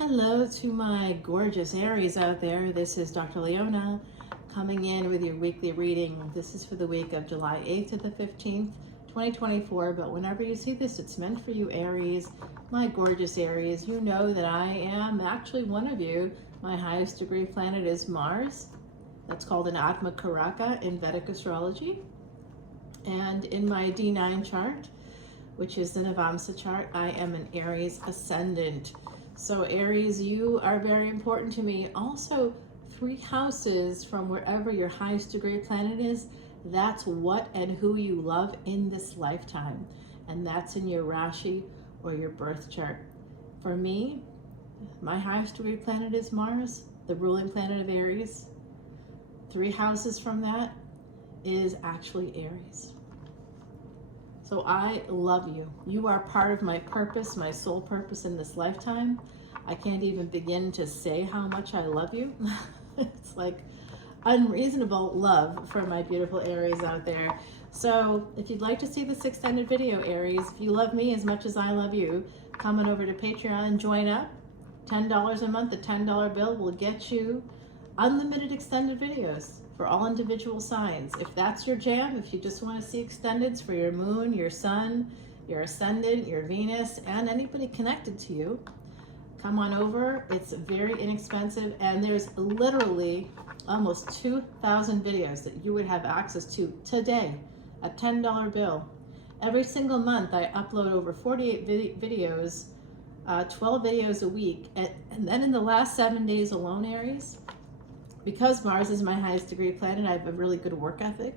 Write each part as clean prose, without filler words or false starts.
Hello to my gorgeous Aries out there. This is Dr. Leona coming in with your weekly reading. This is for the week of July 8th to the 15th, 2024. But whenever you see this, it's meant for you, Aries. My gorgeous Aries, you know that I am actually one of you. My highest degree planet is Mars. That's called an Atma Karaka in Vedic Astrology. And in my D9 chart, which is the Navamsa chart, I am an Aries Ascendant. So Aries, you are very important to me. Also, 3 houses from wherever your highest degree planet is, that's what and who you love in this lifetime. And that's in your Rashi or your birth chart. For me, my highest degree planet is Mars, the ruling planet of Aries. 3 houses from that is actually Aries. So I love you. You are part of my purpose, my soul purpose in this lifetime. I can't even begin to say how much I love you. It's like unreasonable love for my beautiful Aries out there. So if you'd like to see this extended video, Aries, if you love me as much as I love you, come on over to Patreon and join up. $10 a month, a $10 bill will get you unlimited extended videos for all individual signs. If that's your jam, if you just want to see extendeds for your moon, your sun, your ascendant, your Venus, and anybody connected to you, come on over. It's very inexpensive, and there's literally almost 2,000 videos that you would have access to today, a $10 bill. Every single month I upload over 48 videos, 12 videos a week, and then in the last 7 days alone, Aries, because Mars is my highest degree planet, I have a really good work ethic.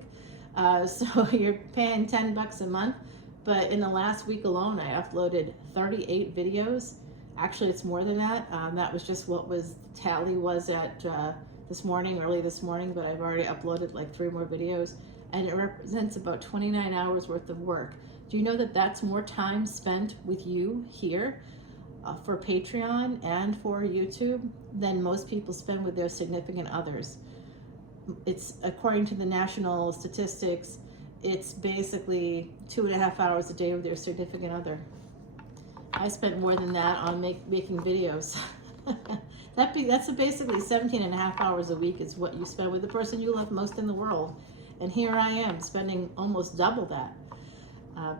So you're paying $10 a month, but in the last week alone, I uploaded 38 videos. Actually, it's more than that. That was just what the tally was at early this morning, but I've already uploaded like 3 more videos, and it represents about 29 hours worth of work. Do you know that that's more time spent with you here for Patreon and for YouTube than most people spend with their significant others? It's, according to the national statistics, it's basically 2.5 hours a day with your significant other. I spent more than that on making videos. That's basically 17.5 hours a week is what you spend with the person you love most in the world. And here I am spending almost double that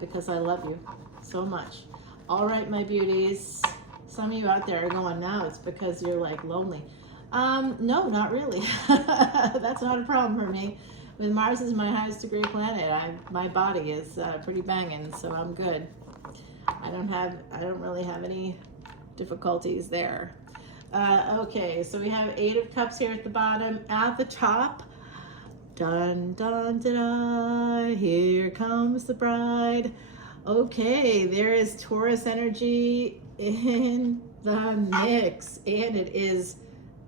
because I love you so much. All right, my beauties. Some of you out there are going, no, it's because you're like lonely. No, not really. That's not a problem for me. With Mars is my highest degree planet, my body is pretty banging, so I'm good. I don't really have any difficulties there. Okay, so we have 8 of Cups here at the bottom. At the top, dun dun dun dun, here comes the bride. Okay, there is Taurus energy in the mix, and it is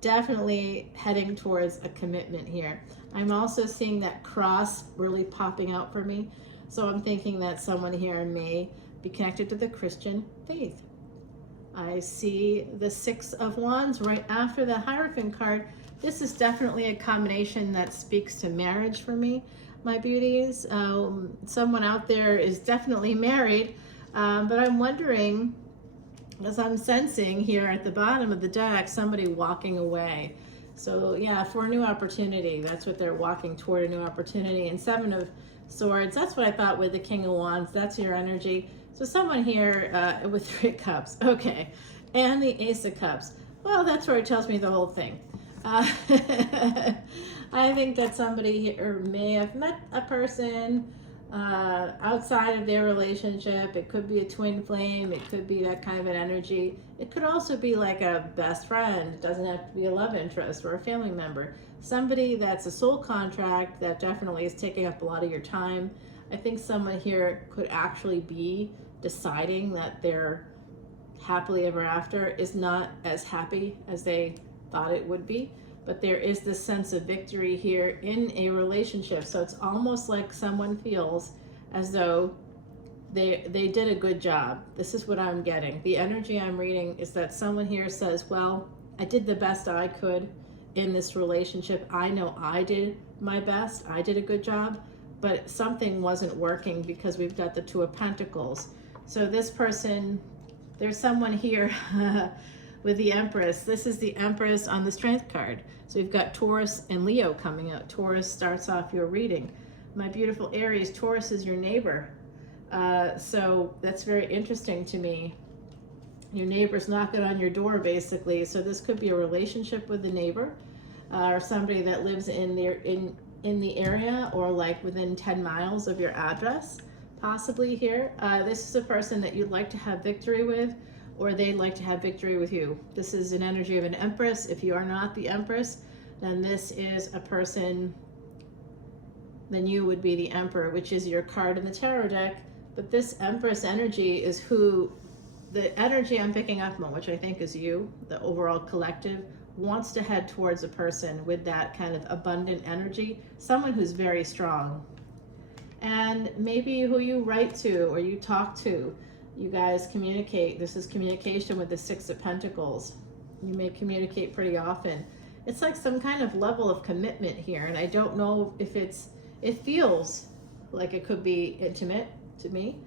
definitely heading towards a commitment here. I'm also seeing that cross really popping out for me, so I'm thinking that someone here may be connected to the Christian faith. I see the 6 of Wands right after the Hierophant card. This is definitely a combination that speaks to marriage for me, my beauties. Someone out there is definitely married, but I'm wondering, as I'm sensing here at the bottom of the deck, somebody walking away. So yeah, for a new opportunity, that's what they're walking toward, a new opportunity. And 7 of Swords, that's what I thought with the King of Wands, that's your energy. So someone here with 3 cups, okay. And the Ace of Cups, well, that's where it tells me the whole thing. I think that somebody here may have met a person outside of their relationship. It could be a twin flame. It could be that kind of an energy. It could also be like a best friend. It doesn't have to be a love interest or a family member. Somebody that's a soul contract that definitely is taking up a lot of your time. I think someone here could actually be deciding that their happily ever after is not as happy as they thought it would be. But there is this sense of victory here in a relationship. So it's almost like someone feels as though they did a good job. This is what I'm getting. The energy I'm reading is that someone here says, well, I did the best I could in this relationship. I know I did my best. I did a good job, but something wasn't working because we've got the 2 of Pentacles. So this person, there's someone here with the Empress. This is the Empress on the Strength card. So we've got Taurus and Leo coming out. Taurus starts off your reading. My beautiful Aries, Taurus is your neighbor. So that's very interesting to me. Your neighbor's knocking on your door, basically. So this could be a relationship with the neighbor, or somebody that lives in the area, or like within 10 miles of your address, possibly here. This is a person that you'd like to have victory with, or they'd like to have victory with you. This is an energy of an Empress. If you are not the Empress, then this is a person, then you would be the Emperor, which is your card in the tarot deck. But this Empress energy is who, the energy I'm picking up on, which I think is you, the overall collective, wants to head towards a person with that kind of abundant energy, someone who's very strong. And maybe who you write to or you talk to, you guys communicate. This is communication with the Six of Pentacles. You may communicate pretty often. It's like some kind of level of commitment here, and I don't know if it feels like it could be intimate to me,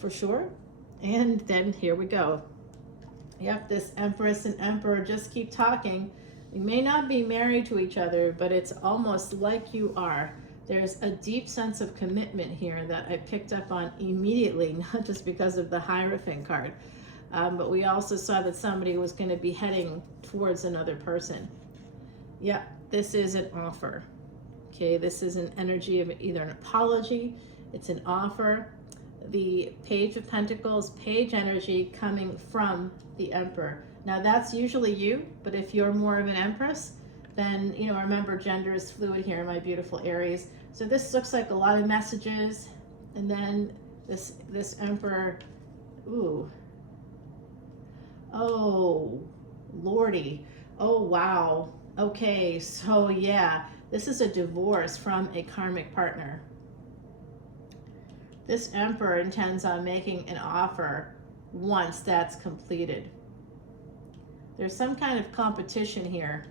for sure. And then here we go. Yep, this Empress and Emperor just keep talking. You may not be married to each other, but it's almost like you are. There's a deep sense of commitment here that I picked up on immediately, not just because of the Hierophant card, but we also saw that somebody was going to be heading towards another person. Yeah, this is an offer. Okay, this is an energy of either an apology, it's an offer. The Page of Pentacles, page energy coming from the Emperor. Now that's usually you, but if you're more of an Empress, then, you know, remember gender is fluid here, my beautiful Aries. So this looks like a lot of messages, and then this Emperor, ooh, oh, Lordy, oh wow, okay, so yeah, this is a divorce from a karmic partner. This Emperor intends on making an offer once that's completed. There's some kind of competition here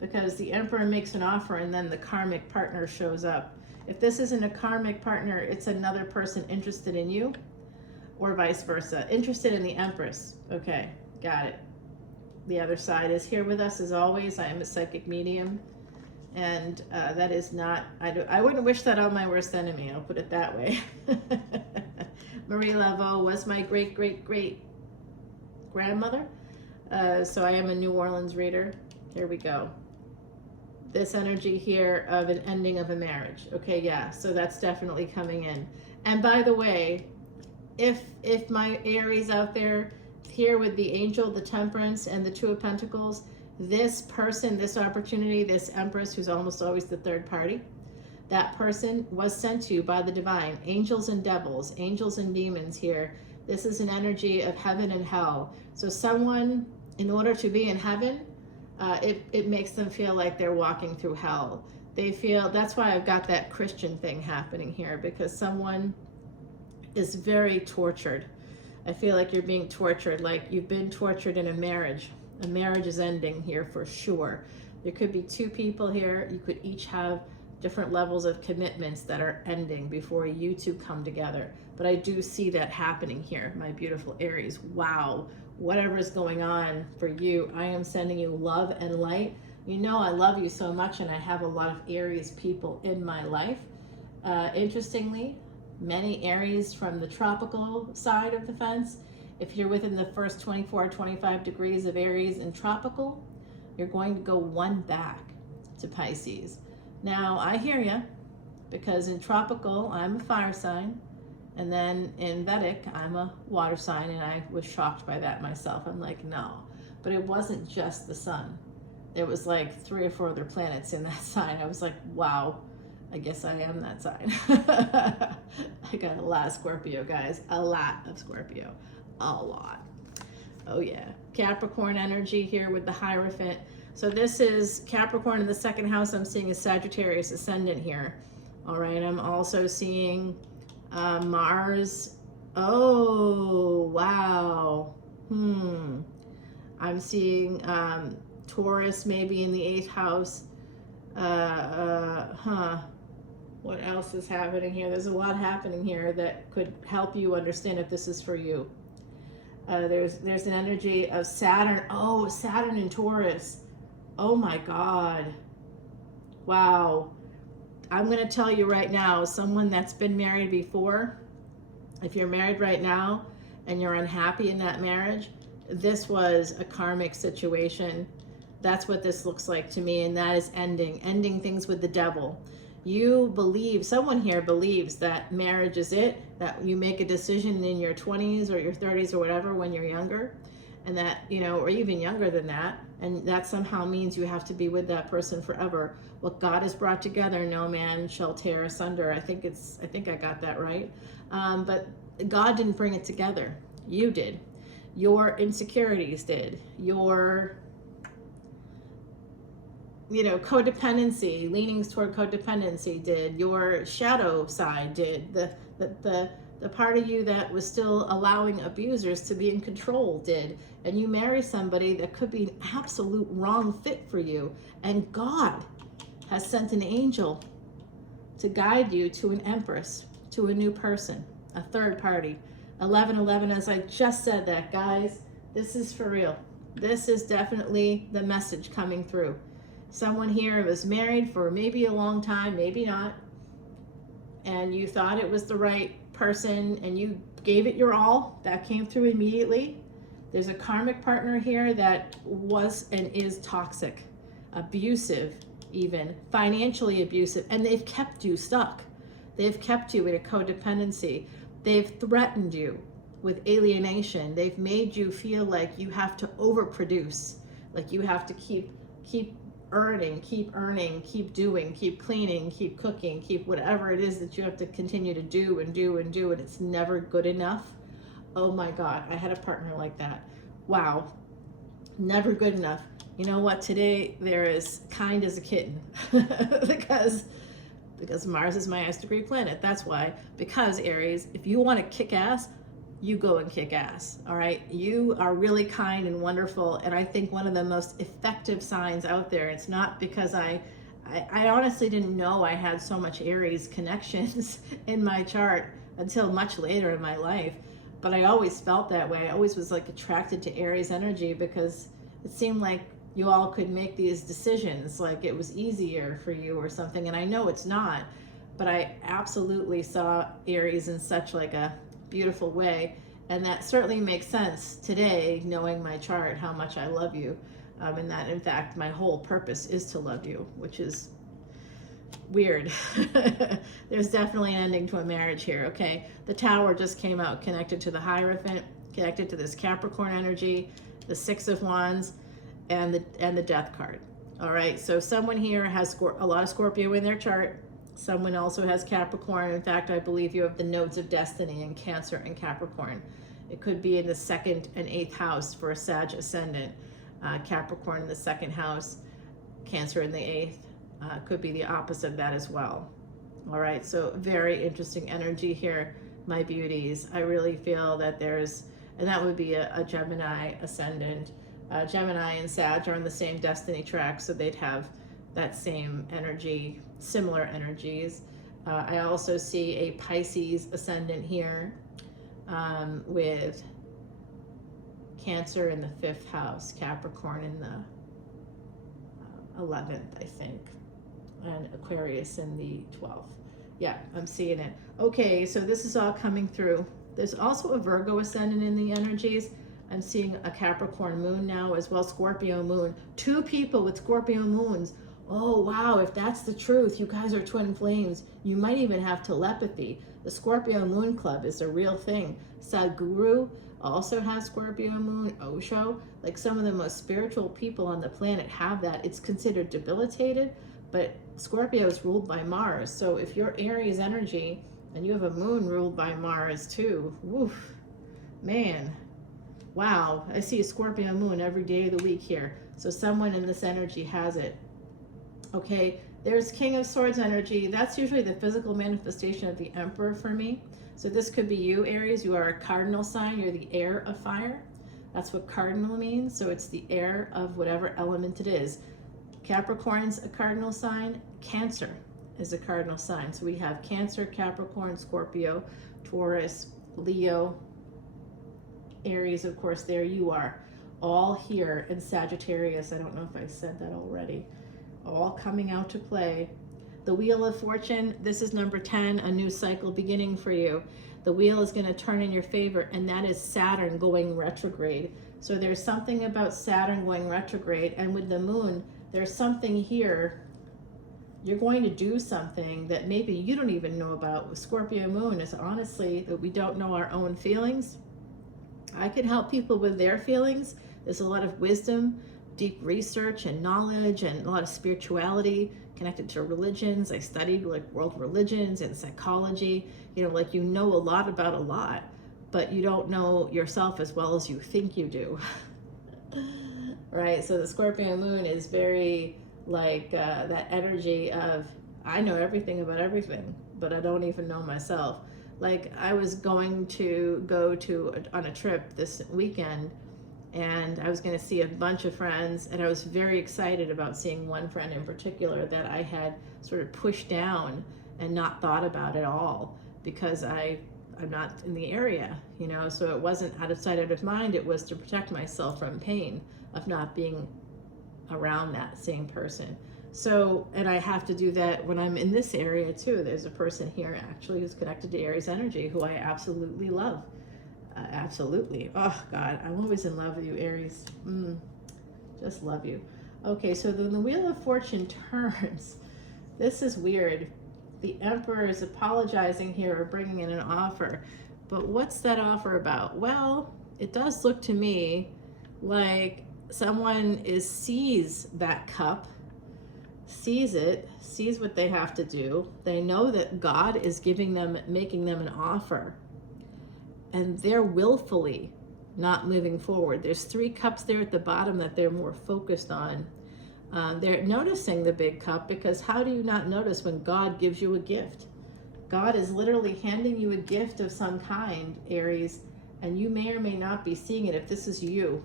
because the Emperor makes an offer and then the karmic partner shows up. If this isn't a karmic partner, it's another person interested in you, or vice versa. Interested in the Empress. Okay, got it. The other side is here with us as always. I am a psychic medium. And that is not, I wouldn't wish that on my worst enemy, I'll put it that way. Marie Laveau was my great-great-great grandmother. So I am a New Orleans reader. Here we go. This energy here of an ending of a marriage. Okay, yeah, so that's definitely coming in. And by the way, if my Aries out there, here with the Angel, the Temperance, and the Two of Pentacles, this person, this opportunity, this Empress, who's almost always the third party, that person was sent to you by the divine. Angels and devils, angels and demons here. This is an energy of heaven and hell. So someone, in order to be in heaven, it makes them feel like they're walking through hell. They feel, that's why I've got that Christian thing happening here, because someone is very tortured. I feel like you're being tortured, like you've been tortured in a marriage. A marriage is ending here for sure. There could be two people here. You could each have different levels of commitments that are ending before you two come together. But I do see that happening here, my beautiful Aries. Wow, whatever is going on for you, I am sending you love and light. You know I love you so much, and I have a lot of Aries people in my life. Interestingly, many Aries from the tropical side of the fence. If you're within the first 24, 25 degrees of Aries in tropical, you're going to go one back to Pisces. Now, I hear you, because in tropical, I'm a fire sign, and then in Vedic, I'm a water sign, and I was shocked by that myself. I'm like, no. But it wasn't just the sun. There was like 3 or 4 other planets in that sign. I was like, wow, I guess I am that sign. I got a lot of Scorpio, guys. A lot of Scorpio. A lot. Oh yeah. Capricorn energy here with the Hierophant. So this is Capricorn in the second house. I'm seeing a Sagittarius ascendant here. All right. I'm also seeing Mars. Oh, wow. I'm seeing Taurus maybe in the 8th house. What else is happening here? There's a lot happening here that could help you understand if this is for you. There's an energy of Saturn. Oh, Saturn in Taurus. Oh my God. Wow. I'm going to tell you right now, someone that's been married before, if you're married right now and you're unhappy in that marriage, this was a karmic situation. That's what this looks like to me, and that is ending things with the devil. You believe, someone here believes that marriage is it, that you make a decision in your 20s or your 30s or whatever when you're younger, and that, you know, or even younger than that, and that somehow means you have to be with that person forever. What God has brought together, no man shall tear asunder. I think I got that right. But God didn't bring it together. You did. Your insecurities did. Your, you know, codependency, leanings toward codependency did. Your shadow side did. The part of you that was still allowing abusers to be in control did. And you marry somebody that could be an absolute wrong fit for you. And God has sent an angel to guide you to an empress, to a new person, a third party. 1111, as I just said that, guys, this is for real. This is definitely the message coming through. Someone here was married for maybe a long time, maybe not, and you thought it was the right person and you gave it your all. That came through immediately. There's a karmic partner here that was and is toxic, abusive, even financially abusive, and they've kept you stuck. They've kept you in a codependency. They've threatened you with alienation. They've made you feel like you have to overproduce, like you have to keep earning, keep doing, keep cleaning, keep cooking, keep whatever it is that you have to continue to do, and it's never good enough. Oh my God, I had a partner like that. Wow, never good enough. You know what? Today they're as kind as a kitten because Mars is my S degree planet. That's why. Because Aries, if you want to kick ass, you go and kick ass. All right. You are really kind and wonderful. And I think one of the most effective signs out there, it's not because I honestly didn't know I had so much Aries connections in my chart until much later in my life. But I always felt that way. I always was like attracted to Aries energy because it seemed like you all could make these decisions, like it was easier for you or something. And I know it's not, but I absolutely saw Aries in such like a beautiful way. And that certainly makes sense today, knowing my chart, how much I love you. And that, in fact, my whole purpose is to love you, which is weird. There's definitely an ending to a marriage here, okay? The Tower just came out connected to the Hierophant, connected to this Capricorn energy, the Six of Wands, and the Death card. All right, so someone here has a lot of Scorpio in their chart. Someone also has Capricorn. In fact, I believe you have the nodes of destiny in Cancer and Capricorn. It could be in the 2nd and 8th house for a Sag ascendant. Capricorn in the 2nd house, Cancer in the 8th. Could be the opposite of that as well. All right, so very interesting energy here, my beauties. I really feel that there's, and that would be a Gemini ascendant. Gemini and Sag are on the same destiny track, so they'd have that same energy, similar energies. I also see a Pisces ascendant here with Cancer in the 5th house, Capricorn in the 11th, I think, and Aquarius in the 12th. Yeah, I'm seeing it. Okay, so this is all coming through. There's also a Virgo ascendant in the energies. I'm seeing a Capricorn moon now as well, Scorpio moon. 2 people with Scorpio moons. Oh, wow, if that's the truth, you guys are twin flames. You might even have telepathy. The Scorpio moon club is a real thing. Sadhguru also has Scorpio moon, Osho. Like some of the most spiritual people on the planet have that. It's considered debilitated, but Scorpio is ruled by Mars. So if you're Aries energy and you have a moon ruled by Mars too, woof, man. Wow, I see a Scorpio moon every day of the week here. So someone in this energy has it. Okay, there's King of Swords energy. That's usually the physical manifestation of the Emperor for me. So this could be you, Aries. You are a cardinal sign. You're the heir of fire. That's what cardinal means. So it's the heir of whatever element it is. Capricorn's a cardinal sign. Cancer is a cardinal sign. So we have Cancer, Capricorn, Scorpio, Taurus, Leo, Aries, of course, there you are, all here in Sagittarius. I don't know if I said that already. All coming out to play. The Wheel of Fortune, this is number 10, a new cycle beginning for you. The wheel is going to turn in your favor, and that is Saturn going retrograde. So there's something about Saturn going retrograde, and with the moon, there's something here. You're going to do something that maybe you don't even know about. With Scorpio moon is honestly that we don't know our own feelings. I can help people with their feelings. There's a lot of wisdom, deep research and knowledge, and a lot of spirituality connected to religions. I studied like world religions and psychology. You know, like you know a lot about a lot, but you don't know yourself as well as you think you do. Right? So the Scorpio moon is very like that energy of, I know everything about everything, but I don't even know myself. Like I was going to go on a trip this weekend, and I was going to see a bunch of friends, and I was very excited about seeing one friend in particular that I had sort of pushed down and not thought about at all, because I'm not in the area, you know, so it wasn't out of sight, out of mind. It was to protect myself from pain of not being around that same person. So, and I have to do that when I'm in this area too. There's a person here actually who's connected to Aries energy who I absolutely love. Absolutely. Oh God, I'm always in love with you, Aries. Just love you. Okay, so then the Wheel of Fortune turns. This is weird. The Emperor is apologizing here or bringing in an offer. But what's that offer about? Well, it does look to me like someone sees that cup, sees it, sees what they have to do. They know that God is giving them, making them an offer, and they're willfully not moving forward. There's 3 cups there at the bottom that they're more focused on. They're noticing the big cup, because how do you not notice when God gives you a gift? God is literally handing you a gift of some kind, Aries, and you may or may not be seeing it if this is you.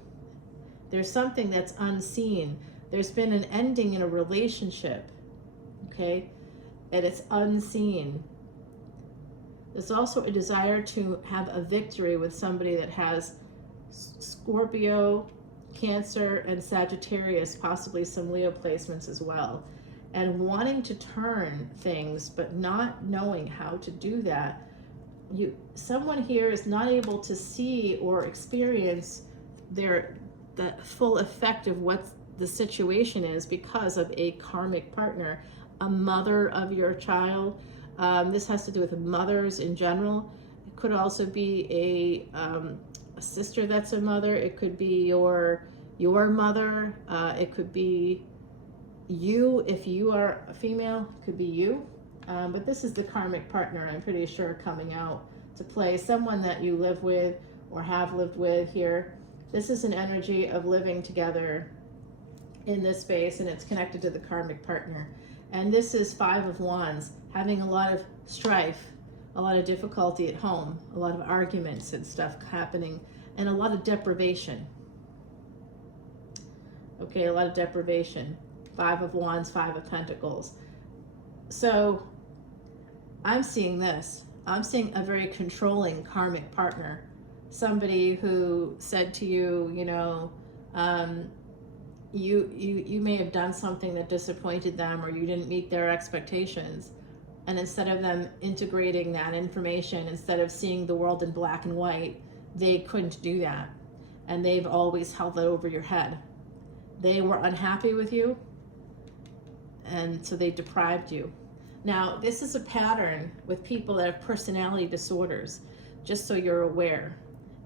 There's something that's unseen. There's been an ending in a relationship, okay? And it's unseen. There's also a desire to have a victory with somebody that has Scorpio, Cancer, and Sagittarius, possibly some Leo placements as well. And wanting to turn things, but not knowing how to do that. Someone here is not able to see or experience the full effect of what the situation is because of a karmic partner, a mother of your child. This has to do with mothers in general. It could also be a sister that's a mother. It could be your mother. It could be you if you are a female. It could be you. But this is the karmic partner, I'm pretty sure, coming out to play. Someone that you live with or have lived with here. This is an energy of living together in this space, and it's connected to the karmic partner. And this is 5 of Wands, having a lot of strife, a lot of difficulty at home, a lot of arguments and stuff happening, and a lot of deprivation. Okay, a lot of deprivation. 5 of Wands, 5 of Pentacles. So I'm seeing this. I'm seeing a very controlling karmic partner. Somebody who said to you, you know, you may have done something that disappointed them, or you didn't meet their expectations. And instead of them integrating that information, instead of seeing the world in black and white, they couldn't do that. And they've always held that over your head. They were unhappy with you, and so they deprived you. Now, this is a pattern with people that have personality disorders, just so you're aware.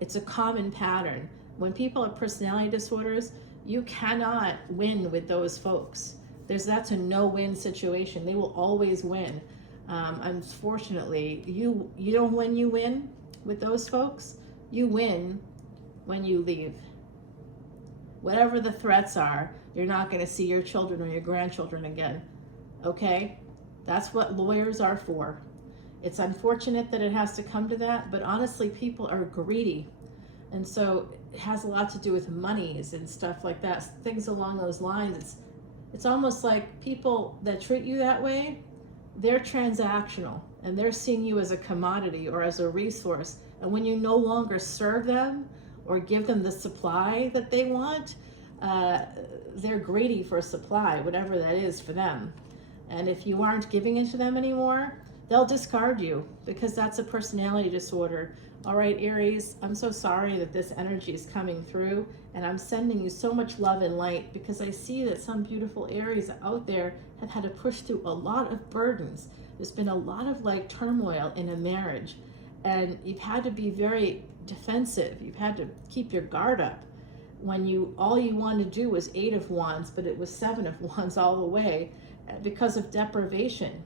It's a common pattern. When people have personality disorders, you cannot win with those folks. That's a no-win situation. They will always win. Unfortunately, you know when you win with those folks? You win when you leave. Whatever the threats are, you're not going to see your children or your grandchildren again. Okay? That's what lawyers are for. It's unfortunate that it has to come to that, but honestly, people are greedy. And so it has a lot to do with monies and stuff like that, things along those lines. It's almost like people that treat you that way, they're transactional, and they're seeing you as a commodity or as a resource. And when you no longer serve them, or give them the supply that they want, they're greedy for supply, whatever that is for them. And if you aren't giving it to them anymore, they'll discard you, because that's a personality disorder. All right, Aries, I'm so sorry that this energy is coming through, and I'm sending you so much love and light, because I see that some beautiful Aries out there have had to push through a lot of burdens. There's been a lot of like turmoil in a marriage, and you've had to be very defensive. You've had to keep your guard up when all you wanted to do was 8 of Wands, but it was 7 of Wands all the way because of deprivation.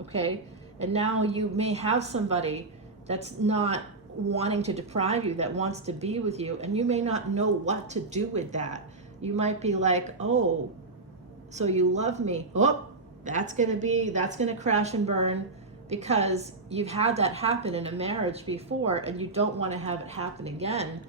Okay, and now you may have somebody that's not wanting to deprive you, that wants to be with you, and you may not know what to do with that. You might be like, oh, so you love me. Oh, that's gonna crash and burn, because you've had that happen in a marriage before, and you don't want to have it happen again,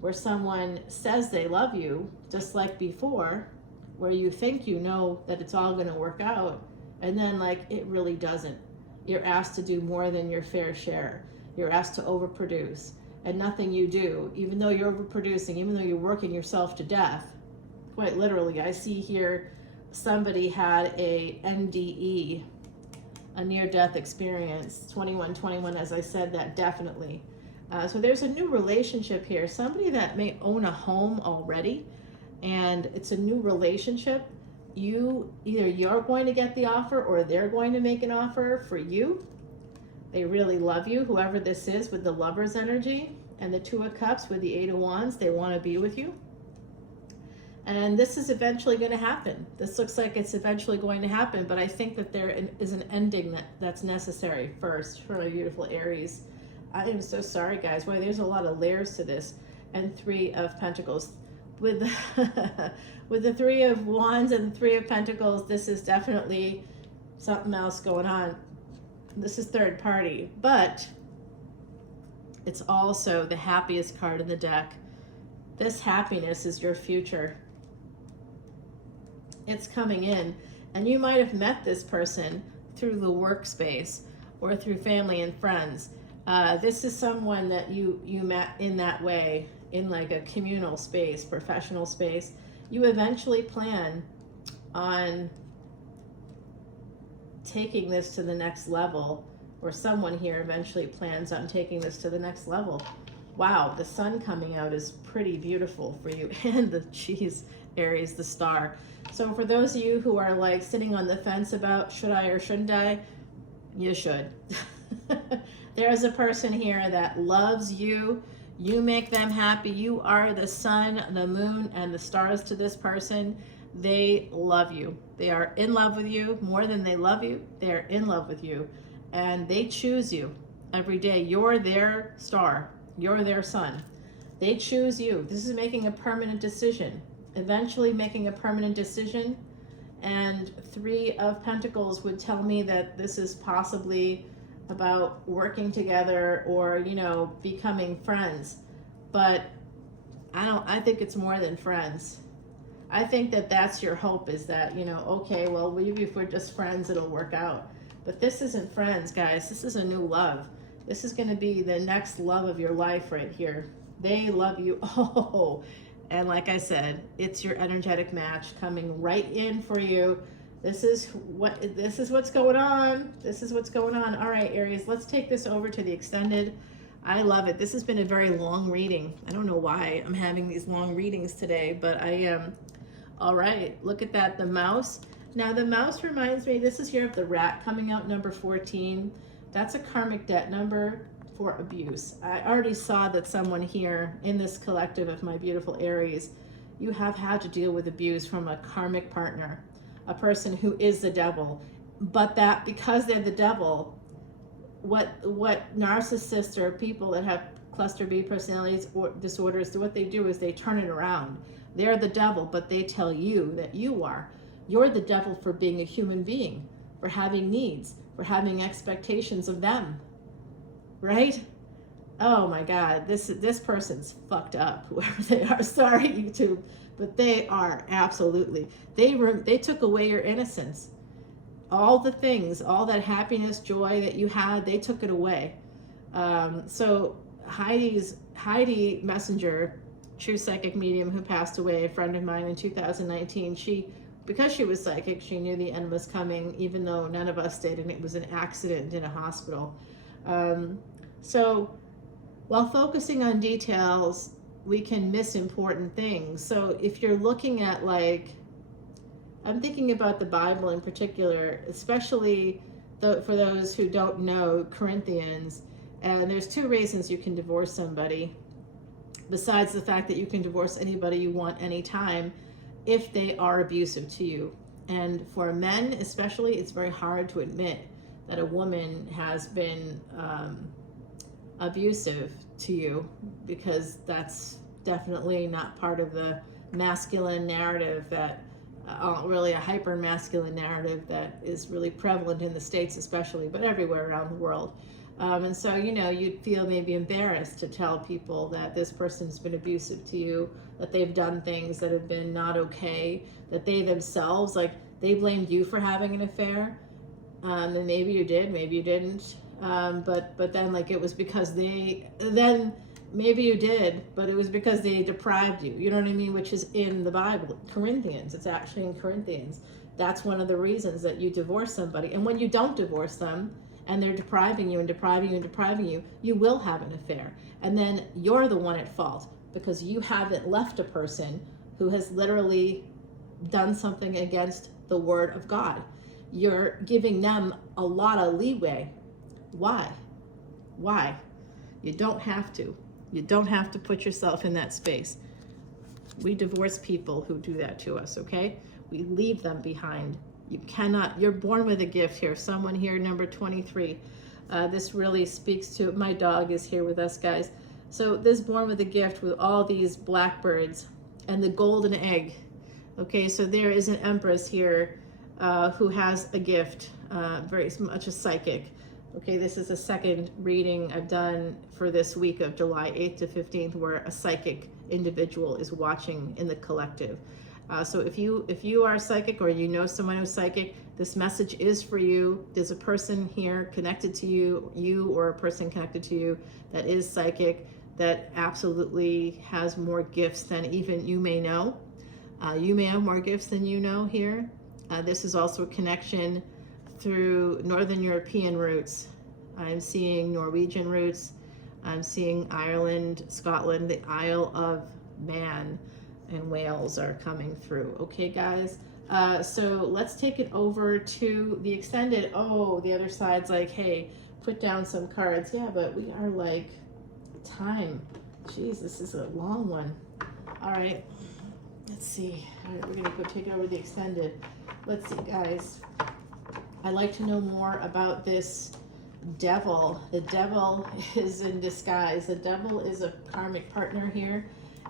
where someone says they love you just like before, where you think you know that it's all going to work out, and then like it really doesn't. You're asked to do more than your fair share. You're asked to overproduce, and nothing you do, even though you're overproducing, even though you're working yourself to death, quite literally. I see here somebody had a NDE, a near-death experience, 2121, as I said, that definitely. So there's a new relationship here, somebody that may own a home already, and it's a new relationship. Either you're going to get the offer, or they're going to make an offer for you. They really love you, whoever this is, with the Lover's energy and the 2 of Cups with the 8 of Wands. They want to be with you. And this is eventually going to happen. This looks like it's eventually going to happen, but I think that there is an ending that's necessary first for a beautiful Aries. I am so sorry, guys. Boy, there's a lot of layers to this. And 3 of Pentacles. With with the 3 of Wands and the 3 of Pentacles, this is definitely something else going on. This is third party, but it's also the happiest card in the deck. This happiness is your future. It's coming in, and you might have met this person through the workspace or through family and friends. This is someone that you met in that way, in like a communal space, professional space. You eventually plan on taking this to the next level, or someone here eventually plans on taking this to the next level. Wow, the sun coming out is pretty beautiful for you. And the Aries, the star. So for those of you who are like sitting on the fence about should I or shouldn't I, you should. There's a person here that loves you. You make them happy. You are the sun, the moon, and the stars to this person. They love you. They are in love with you more than they love you. They are in love with you, and they choose you every day. You're their star. You're their sun. They choose you. This is making a permanent decision. Eventually making a permanent decision. And 3 of Pentacles would tell me that this is possibly about working together, or, you know, becoming friends. But I think it's more than friends. I think that that's your hope, is that, you know, okay, well, maybe if we're just friends, it'll work out. But this isn't friends, guys. This is a new love. This is going to be the next love of your life right here. They love you. Oh, and like I said, it's your energetic match coming right in for you. This is what's going on. This is what's going on. All right, Aries, let's take this over to the extended. I love it. This has been a very long reading. I don't know why I'm having these long readings today, but I am. All right, look at that, the mouse. Now the mouse reminds me, this is here of the rat coming out, number 14. That's a karmic debt number for abuse. I already saw that someone here in this collective of my beautiful Aries, you have had to deal with abuse from a karmic partner, a person who is the devil. But that, because they're the devil, what narcissists or people that have cluster B personalities or disorders, what they do is they turn it around. They're the devil, but they tell you that you're the devil for being a human being, for having needs, for having expectations of them, right? Oh my God, this person's fucked up, whoever they are. Sorry, YouTube, but they are absolutely. They took away your innocence. All the things, all that happiness, joy that you had, they took it away. So Heidi Messenger, true psychic medium who passed away, a friend of mine in 2019, because she was psychic, she knew the end was coming, even though none of us did, and it was an accident in a hospital. So while focusing on details, we can miss important things. So if you're looking at, like, I'm thinking about the Bible in particular, especially for those who don't know Corinthians, and there's two reasons you can divorce somebody, besides the fact that you can divorce anybody you want anytime if they are abusive to you. And for men especially, it's very hard to admit that a woman has been abusive to you, because that's definitely not part of the masculine narrative that really a hyper masculine narrative that is really prevalent in the States especially, but everywhere around the world. And so, you know, you'd feel maybe embarrassed to tell people that this person's been abusive to you, that they've done things that have been not okay, that they themselves, like, they blamed you for having an affair. And maybe you did, maybe you didn't. But then, like, it was because then maybe you did, but it was because they deprived you. You know what I mean? Which is in the Bible, Corinthians. It's actually in Corinthians. That's one of the reasons that you divorce somebody. And when you don't divorce them, and they're depriving you and depriving you and depriving you, you will have an affair. And then you're the one at fault, because you haven't left a person who has literally done something against the word of God. You're giving them a lot of leeway. Why? Why? You don't have to. You don't have to put yourself in that space. We divorce people who do that to us, okay? We leave them behind. You cannot, you're born with a gift here. Someone here, number 23. This really speaks to, my dog is here with us, guys. So this born with a gift with all these blackbirds and the golden egg. Okay, so there is an empress here who has a gift, very much a psychic. Okay, this is the second reading I've done for this week of July 8th to 15th, where a psychic individual is watching in the collective. So if you are psychic, or you know someone who's psychic, this message is for you. There's a person here connected to you or a person connected to you that is psychic, that absolutely has more gifts than even you may know. You may have more gifts than you know here. This is also a connection through Northern European roots. I'm seeing Norwegian roots. I'm seeing Ireland, Scotland, the Isle of Man, and Wales are coming through. Okay, guys. So let's take it over to the extended. Oh, the other side's like, hey, put down some cards. Yeah, but we are like time. Jeez, this is a long one. All right, let's see. All right, we're gonna go take it over the extended. Let's see, guys. I'd like to know more about this devil. The devil is in disguise. The devil is a karmic partner here,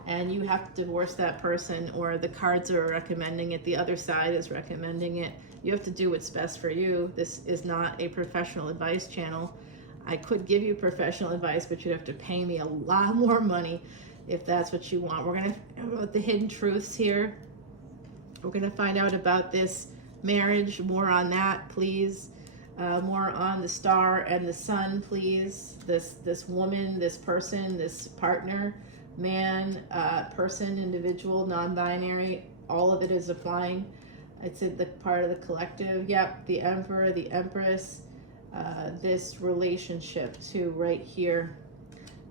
and you have to divorce that person, or the cards are recommending it. The other side is recommending it. You have to do what's best for you. This is not a professional advice channel. I could give you professional advice, but you'd have to pay me a lot more money if that's what you want. We're going to find out about the hidden truths here. We're going to find out about this marriage. More on that, please. More on the star and the sun, please. This woman, this person, this partner, man, person, individual, non-binary, all of it is applying. It's the part of the collective. Yep, the emperor, the empress, this relationship too, right here.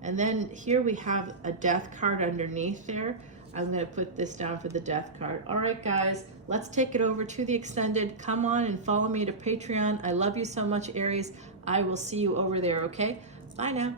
And then here we have a death card underneath there. I'm going to put this down for the death card. All right, guys, let's take it over to the extended. Come on and follow me to Patreon. I love you so much, Aries. I will see you over there, okay? Bye now.